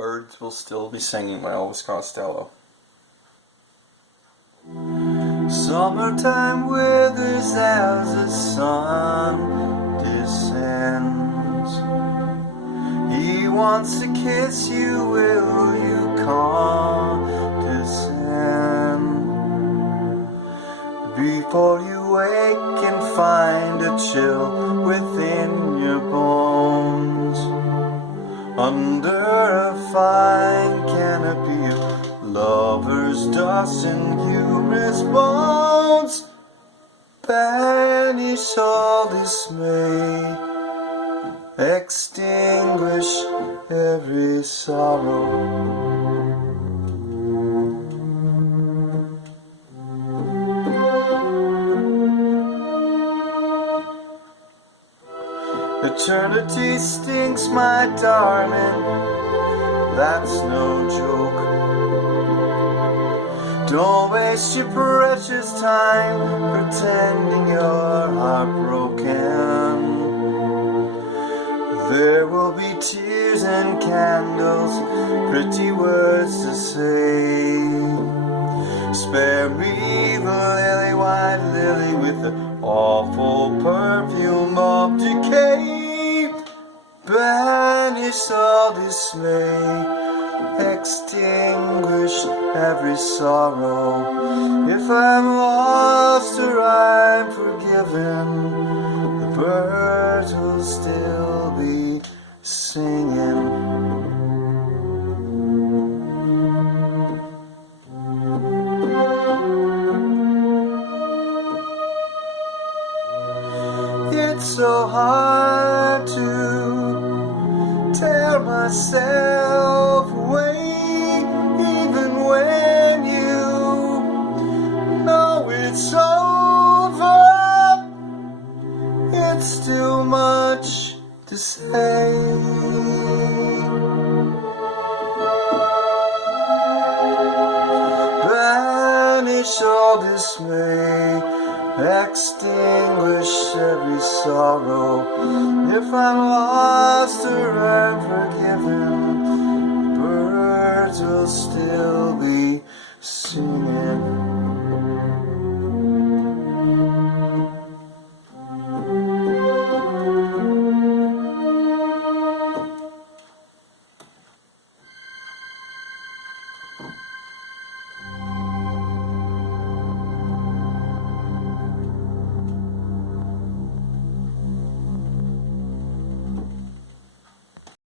Birds will still be singing by Elvis Costello. Summertime withers as the sun descends. He wants to kiss you, will you condescend? Before you wake and find a chill within your bones, under a fine canopy of lovers' dust and humorous bones, banish all dismay, extinguish every sorrow. Eternity stinks, my darling, that's no joke. Don't waste your precious time pretending you're heartbroken. There will be tears and candles, pretty words to say. Spare me the lily, white lily with the awful perfume of decay. Banish all dismay, extinguish every sorrow. If I'm lost or I'm forgiven, the birds will still be singing. It's so hard to tear myself away, even when you know it's over. It's still much to say. Banish all dismay, extinguish every sorrow. If I'm lost or I'm